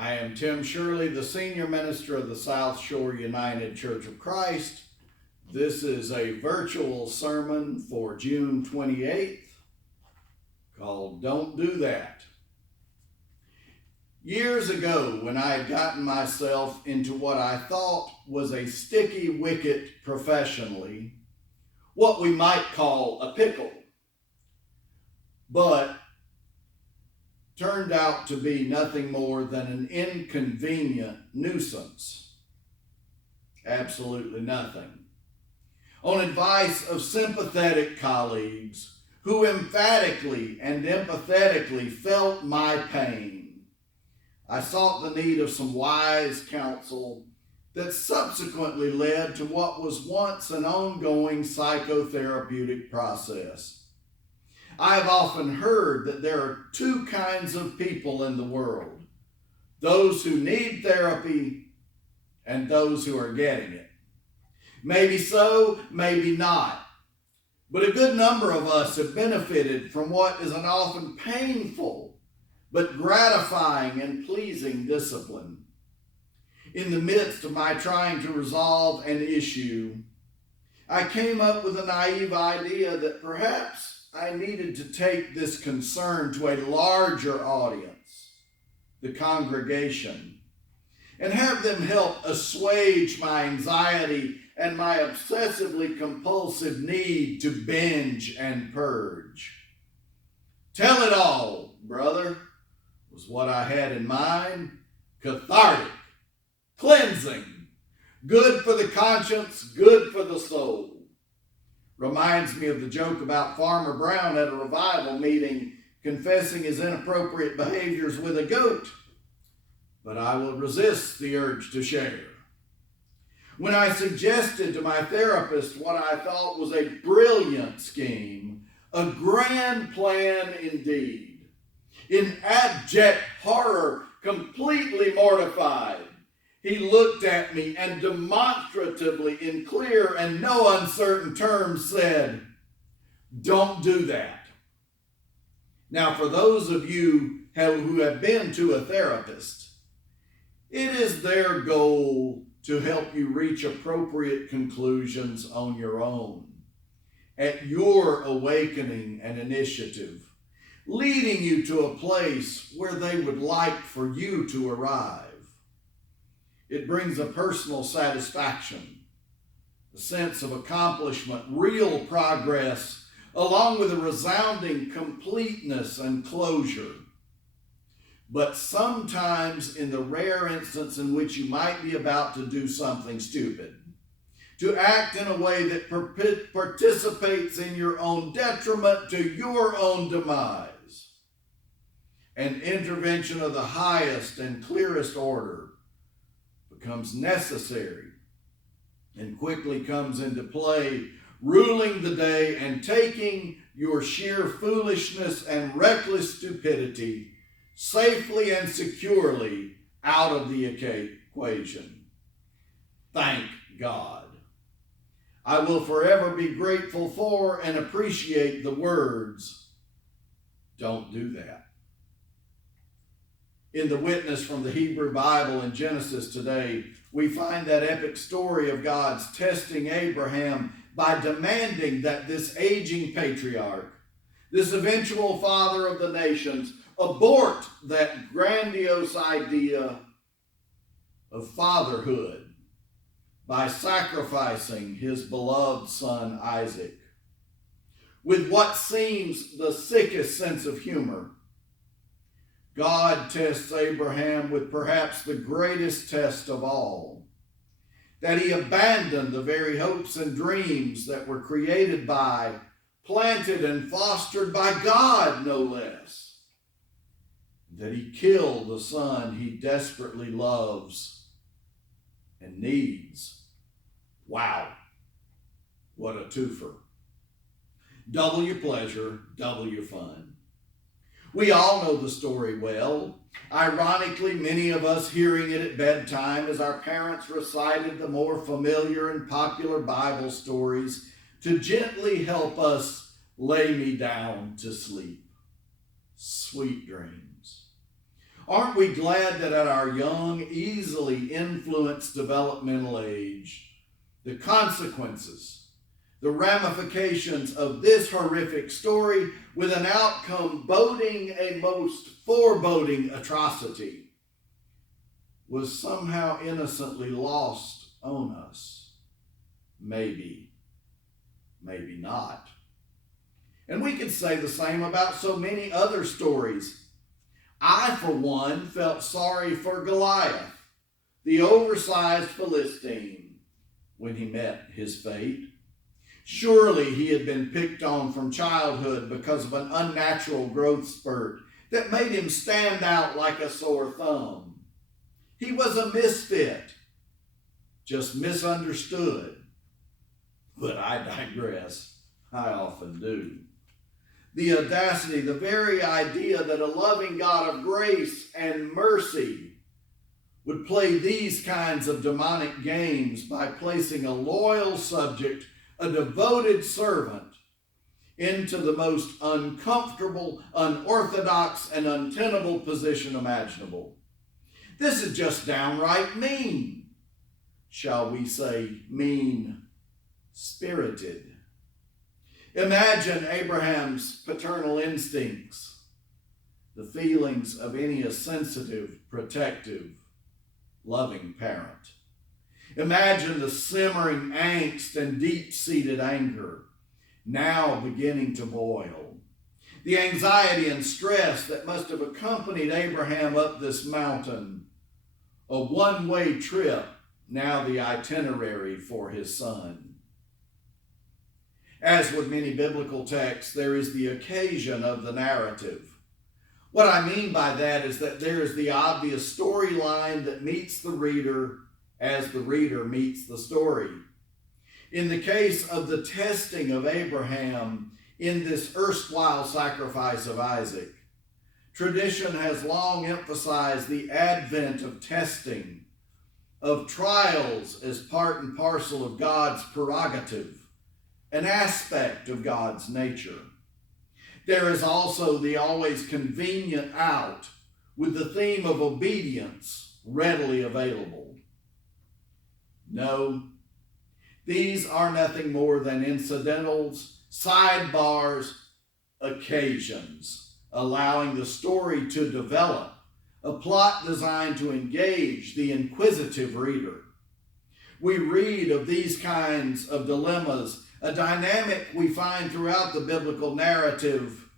I am Tim Shirley, the senior minister of the South Shore United Church of Christ. This is a virtual sermon for June 28th called Don't Do That. Years ago, when I had gotten myself into what I thought was a sticky wicket professionally, what we might call a pickle, but turned out to be nothing more than an inconvenient nuisance. Absolutely nothing. On advice of sympathetic colleagues who emphatically and empathetically felt my pain, I sought the need of some wise counsel that subsequently led to what was once an ongoing psychotherapeutic process. I have often heard that there are two kinds of people in the world: those who need therapy and those who are getting it. Maybe so, maybe not. But a good number of us have benefited from what is an often painful but gratifying and pleasing discipline. In the midst of my trying to resolve an issue, I came up with a naive idea that perhaps I needed to take this concern to a larger audience, the congregation, and have them help assuage my anxiety and my obsessively compulsive need to binge and purge. Tell it all, brother, was what I had in mind. Cathartic, cleansing, good for the conscience, good for the soul. Reminds me of the joke about Farmer Brown at a revival meeting confessing his inappropriate behaviors with a goat. But I will resist the urge to share. When I suggested to my therapist what I thought was a brilliant scheme, a grand plan indeed, in abject horror, completely mortified, he looked at me and demonstratively, in clear and no uncertain terms, said, "Don't do that." Now, for those of you who have been to a therapist, it is their goal to help you reach appropriate conclusions on your own, at your awakening and initiative, leading you to a place where they would like for you to arrive. It brings a personal satisfaction, a sense of accomplishment, real progress, along with a resounding completeness and closure. But sometimes, in the rare instance in which you might be about to do something stupid, to act in a way that participates in your own detriment to your own demise, an intervention of the highest and clearest order becomes necessary and quickly comes into play, ruling the day and taking your sheer foolishness and reckless stupidity safely and securely out of the equation. Thank God. I will forever be grateful for and appreciate the words, "Don't do that." In the witness from the Hebrew Bible in Genesis today, we find that epic story of God's testing Abraham by demanding that this aging patriarch, this eventual father of the nations, abort that grandiose idea of fatherhood by sacrificing his beloved son Isaac. With what seems the sickest sense of humor, God tests Abraham with perhaps the greatest test of all, that he abandoned the very hopes and dreams that were created by, planted and fostered by God, no less, that he kill the son he desperately loves and needs. Wow, what a twofer. Double your pleasure, double your fun. We all know the story well. Ironically, many of us hearing it at bedtime as our parents recited the more familiar and popular Bible stories to gently help us lay me down to sleep. Sweet dreams. Aren't we glad that at our young, easily influenced developmental age, the consequences, the ramifications of this horrific story with an outcome boding a most foreboding atrocity was somehow innocently lost on us? Maybe, maybe not. And we could say the same about so many other stories. I, for one, felt sorry for Goliath, the oversized Philistine, when he met his fate. Surely he had been picked on from childhood because of an unnatural growth spurt that made him stand out like a sore thumb. He was a misfit, just misunderstood. But I digress. I often do. The audacity, the very idea that a loving God of grace and mercy would play these kinds of demonic games by placing a loyal subject, a devoted servant, into the most uncomfortable, unorthodox, and untenable position imaginable. This is just downright mean. Shall we say mean-spirited? Imagine Abraham's paternal instincts, the feelings of any sensitive, protective, loving parent. Imagine the simmering angst and deep-seated anger now beginning to boil. The anxiety and stress that must have accompanied Abraham up this mountain, a one-way trip, now the itinerary for his son. As with many biblical texts, there is the occasion of the narrative. What I mean by that is that there is the obvious storyline that meets the reader as the reader meets the story. In the case of the testing of Abraham in this erstwhile sacrifice of Isaac, tradition has long emphasized the advent of testing, of trials as part and parcel of God's prerogative, an aspect of God's nature. There is also the always convenient out with the theme of obedience readily available. No, these are nothing more than incidentals, sidebars, occasions, allowing the story to develop, a plot designed to engage the inquisitive reader. We read of these kinds of dilemmas, a dynamic we find throughout the biblical narrative,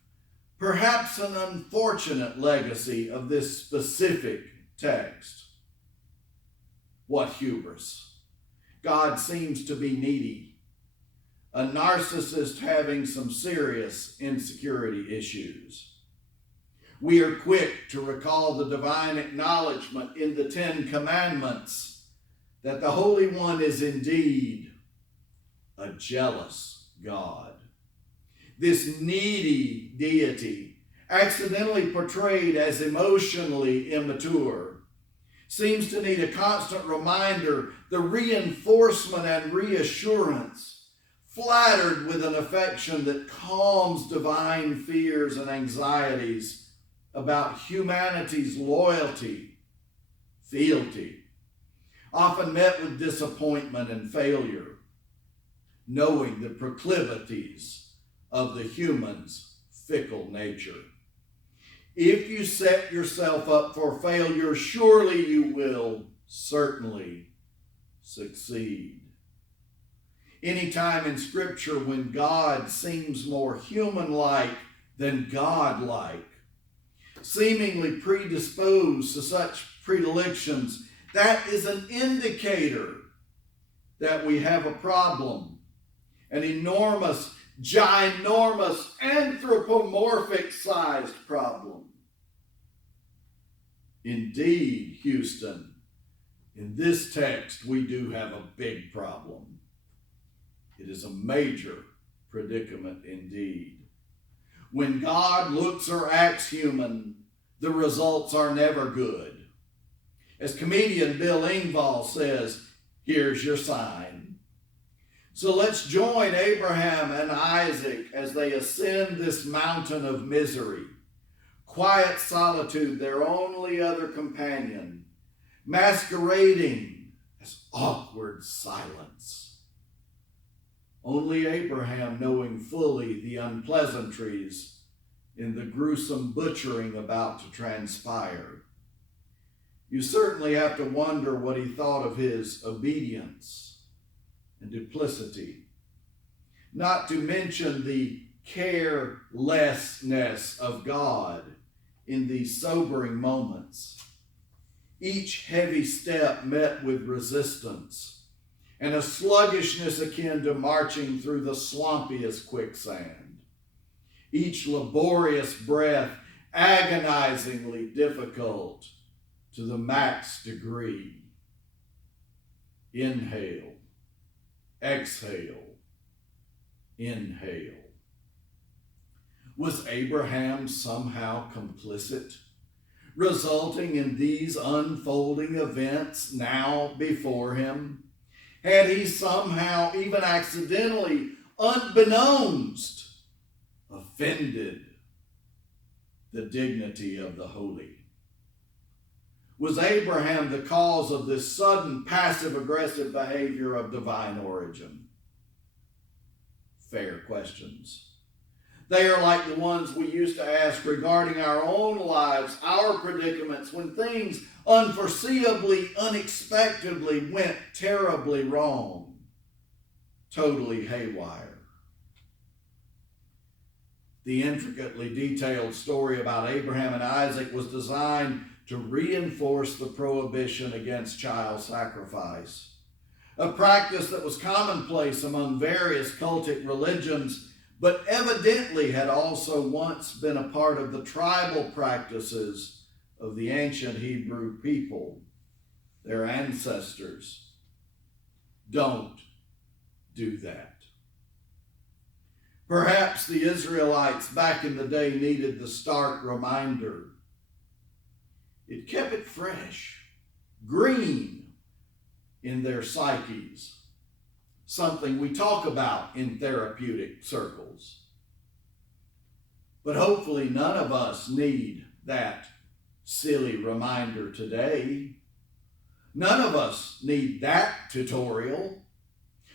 perhaps an unfortunate legacy of this specific text. What hubris! God seems to be needy, a narcissist having some serious insecurity issues. We are quick to recall the divine acknowledgement in the Ten Commandments that the Holy One is indeed a jealous God. This needy deity, accidentally portrayed as emotionally immature, seems to need a constant reminder, the reinforcement and reassurance, flattered with an affection that calms divine fears and anxieties about humanity's loyalty, fealty, often met with disappointment and failure, knowing the proclivities of the human's fickle nature. If you set yourself up for failure, surely you will certainly succeed. Any time in Scripture when God seems more human-like than God-like, seemingly predisposed to such predilections, that is an indicator that we have a problem, an enormous, ginormous, anthropomorphic-sized problem. Indeed, Houston, in this text, we do have a big problem. It is a major predicament indeed. When God looks or acts human, the results are never good. As comedian Bill Engvall says, here's your sign. So let's join Abraham and Isaac as they ascend this mountain of misery, quiet solitude their only other companion, masquerading as awkward silence. Only Abraham knowing fully the unpleasantries in the gruesome butchering about to transpire. You certainly have to wonder what he thought of his obedience and duplicity, not to mention the carelessness of God in these sobering moments. Each heavy step met with resistance and a sluggishness akin to marching through the swampiest quicksand. Each laborious breath agonizingly difficult to the max degree. Inhale, exhale, inhale. Was Abraham somehow complicit, resulting in these unfolding events now before him? Had he somehow, even accidentally, unbeknownst, offended the dignity of the holy? Was Abraham the cause of this sudden passive-aggressive behavior of divine origin? Fair questions. They are like the ones we used to ask regarding our own lives, our predicaments, when things unforeseeably, unexpectedly went terribly wrong, totally haywire. The intricately detailed story about Abraham and Isaac was designed to reinforce the prohibition against child sacrifice, a practice that was commonplace among various cultic religions, but evidently had also once been a part of the tribal practices of the ancient Hebrew people, their ancestors. Don't do that. Perhaps the Israelites back in the day needed the stark reminder. It kept it fresh, green in their psyches, something we talk about in therapeutic circles. But hopefully none of us need that silly reminder today. None of us need that tutorial.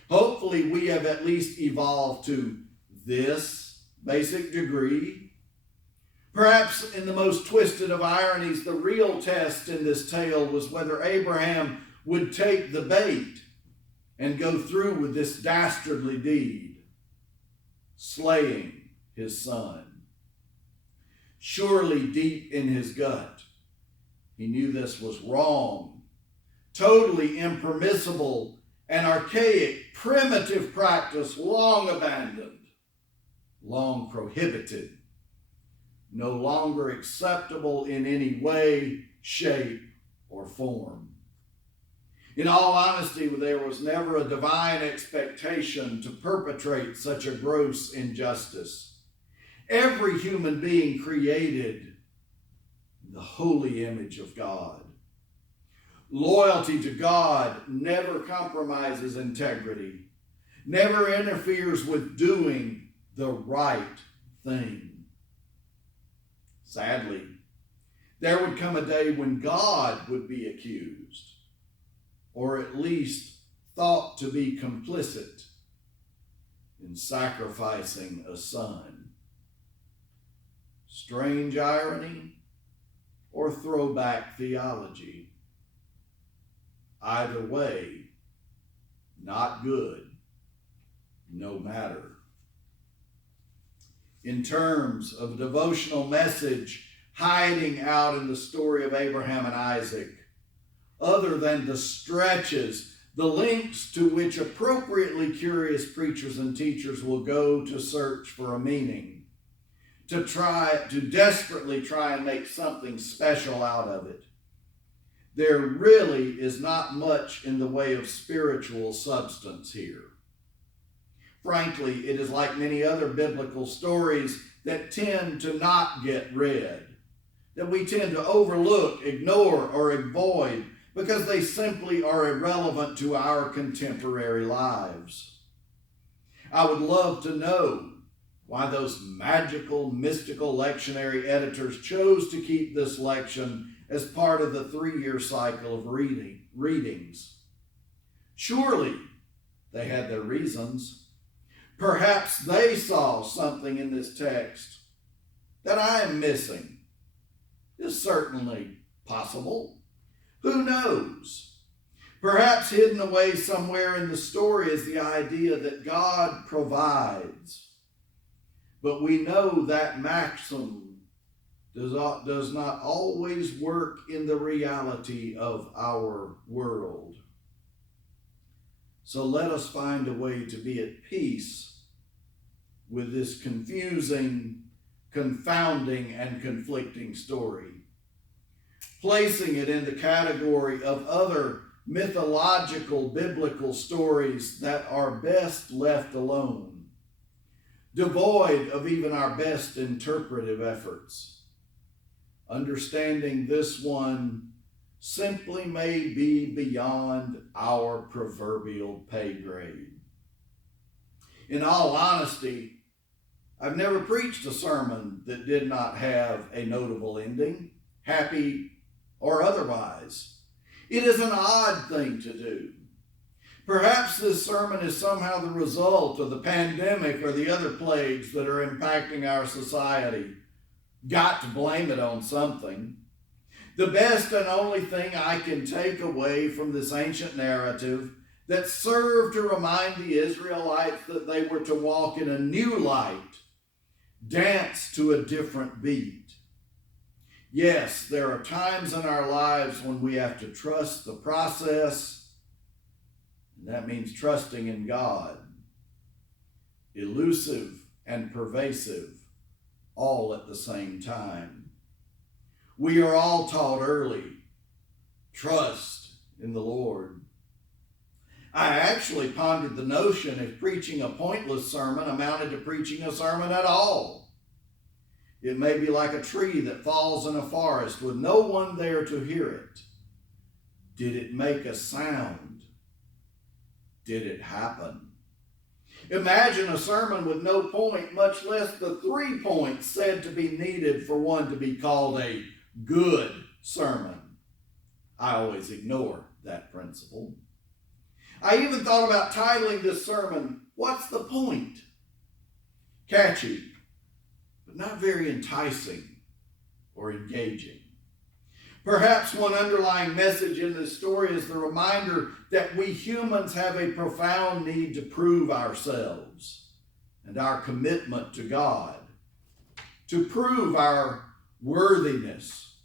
Hopefully we have at least evolved to this basic degree. Perhaps in the most twisted of ironies, the real test in this tale was whether Abraham would take the bait and go through with this dastardly deed, slaying his son. Surely deep in his gut, he knew this was wrong, totally impermissible, an archaic, primitive practice long abandoned, long prohibited, no longer acceptable in any way, shape, or form. In all honesty, there was never a divine expectation to perpetrate such a gross injustice. Every human being created in the holy image of God. Loyalty to God never compromises integrity, never interferes with doing the right thing. Sadly, there would come a day when God would be accused, or at least thought to be complicit in sacrificing a son. Strange irony or throwback theology. Either way, not good, no matter. In terms of a devotional message hiding out in the story of Abraham and Isaac, other than the stretches, the lengths to which appropriately curious preachers and teachers will go to search for a meaning, to desperately try and make something special out of it, there really is not much in the way of spiritual substance here. Frankly, it is like many other biblical stories that tend to not get read, that we tend to overlook, ignore, or avoid because they simply are irrelevant to our contemporary lives. I would love to know why those magical, mystical lectionary editors chose to keep this lection as part of the 3-year cycle of readings. Surely they had their reasons. Perhaps they saw something in this text that I am missing. It's certainly possible. Who knows? Perhaps hidden away somewhere in the story is the idea that God provides. But we know that maxim does not always work in the reality of our world. So let us find a way to be at peace with this confusing, confounding, and conflicting story, placing it in the category of other mythological biblical stories that are best left alone, devoid of even our best interpretive efforts. Understanding this one simply may be beyond our proverbial pay grade. In all honesty, I've never preached a sermon that did not have a notable ending, happy or otherwise. It is an odd thing to do. Perhaps this sermon is somehow the result of the pandemic or the other plagues that are impacting our society. Got to blame it on something. The best and only thing I can take away from this ancient narrative that served to remind the Israelites that they were to walk in a new light, dance to a different beat. Yes, there are times in our lives when we have to trust the process, and that means trusting in God, elusive and pervasive, all at the same time. We are all taught early, trust in the Lord. I actually pondered the notion if preaching a pointless sermon amounted to preaching a sermon at all. It may be like a tree that falls in a forest with no one there to hear it. Did it make a sound? Did it happen? Imagine a sermon with no point, much less the 3 points said to be needed for one to be called a good sermon. I always ignore that principle. I even thought about titling this sermon, "What's the Point?" Catchy, but not very enticing or engaging. Perhaps one underlying message in this story is the reminder that we humans have a profound need to prove ourselves and our commitment to God, to prove our worthiness.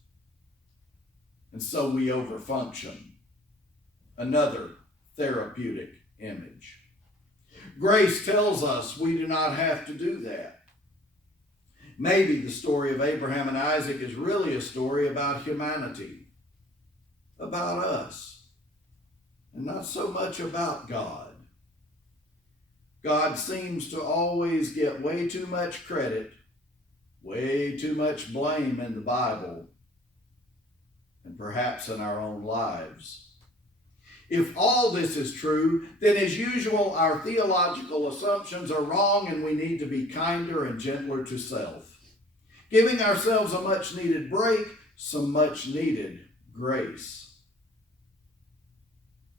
And so we overfunction. Another therapeutic image. Grace tells us we do not have to do that. Maybe the story of Abraham and Isaac is really a story about humanity, about us, and not so much about God. God seems to always get way too much credit, way too much blame in the Bible, and perhaps in our own lives. If all this is true, then as usual, our theological assumptions are wrong and we need to be kinder and gentler to self, giving ourselves a much-needed break, some much-needed grace.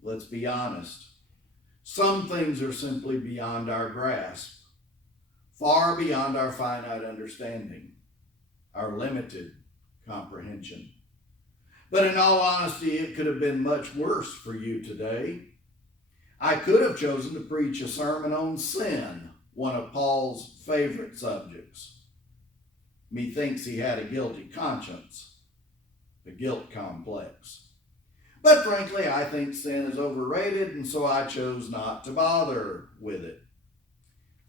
Let's be honest. Some things are simply beyond our grasp, far beyond our finite understanding, our limited comprehension. But in all honesty, it could have been much worse for you today. I could have chosen to preach a sermon on sin, one of Paul's favorite subjects. Methinks he had a guilty conscience, a guilt complex. But frankly, I think sin is overrated, and so I chose not to bother with it.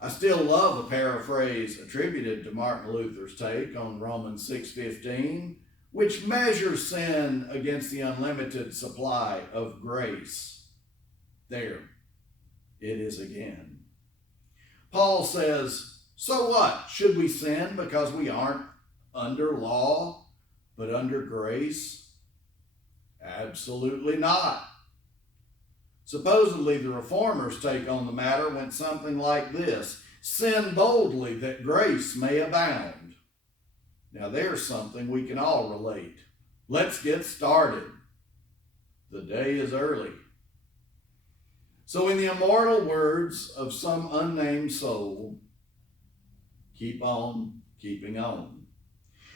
I still love a paraphrase attributed to Martin Luther's take on Romans 6:15, which measures sin against the unlimited supply of grace. There it is again. Paul says, so what? Should we sin because we aren't under law, but under grace? Absolutely not. Supposedly, the Reformers' take on the matter went something like this. Sin boldly that grace may abound. Now there's something we can all relate. Let's get started. The day is early. So in the immortal words of some unnamed soul, keep on keeping on.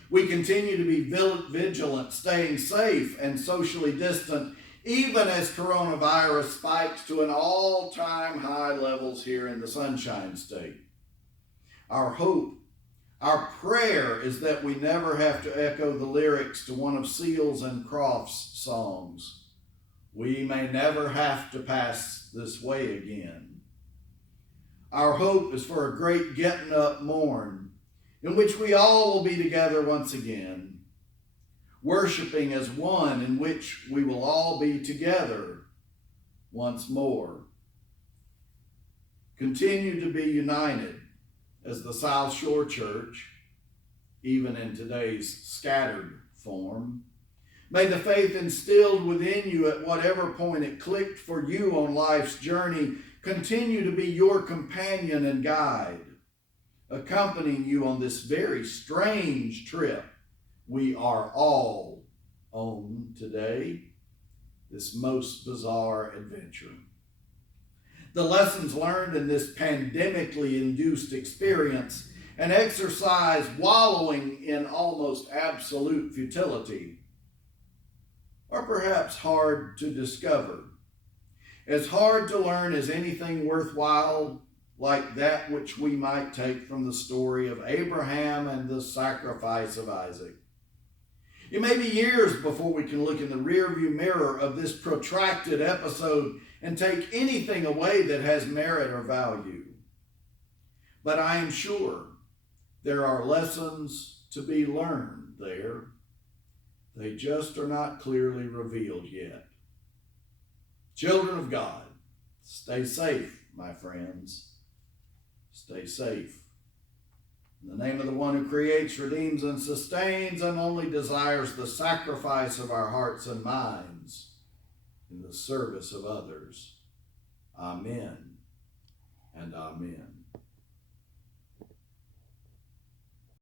We continue to be vigilant, staying safe and socially distant, even as coronavirus spikes to an all-time high levels here in the Sunshine State. Our hope, our prayer is that we never have to echo the lyrics to one of Seals and Crofts' songs. We may never have to pass this way again. Our hope is for a great getting up morn in which we all will be together once again, worshiping as one in which we will all be together once more. Continue to be united as the South Shore Church, even in today's scattered form. May the faith instilled within you at whatever point it clicked for you on life's journey continue to be your companion and guide, accompanying you on this very strange trip we are all on today, this most bizarre adventure. The lessons learned in this pandemically induced experience, an exercise wallowing in almost absolute futility, are perhaps hard to discover. As hard to learn as anything worthwhile, like that which we might take from the story of Abraham and the sacrifice of Isaac. It may be years before we can look in the rearview mirror of this protracted episode and take anything away that has merit or value. But I am sure there are lessons to be learned there. They just are not clearly revealed yet. Children of God, stay safe, my friends. Stay safe. In the name of the one who creates, redeems, and sustains, and only desires the sacrifice of our hearts and minds in the service of others. Amen and amen.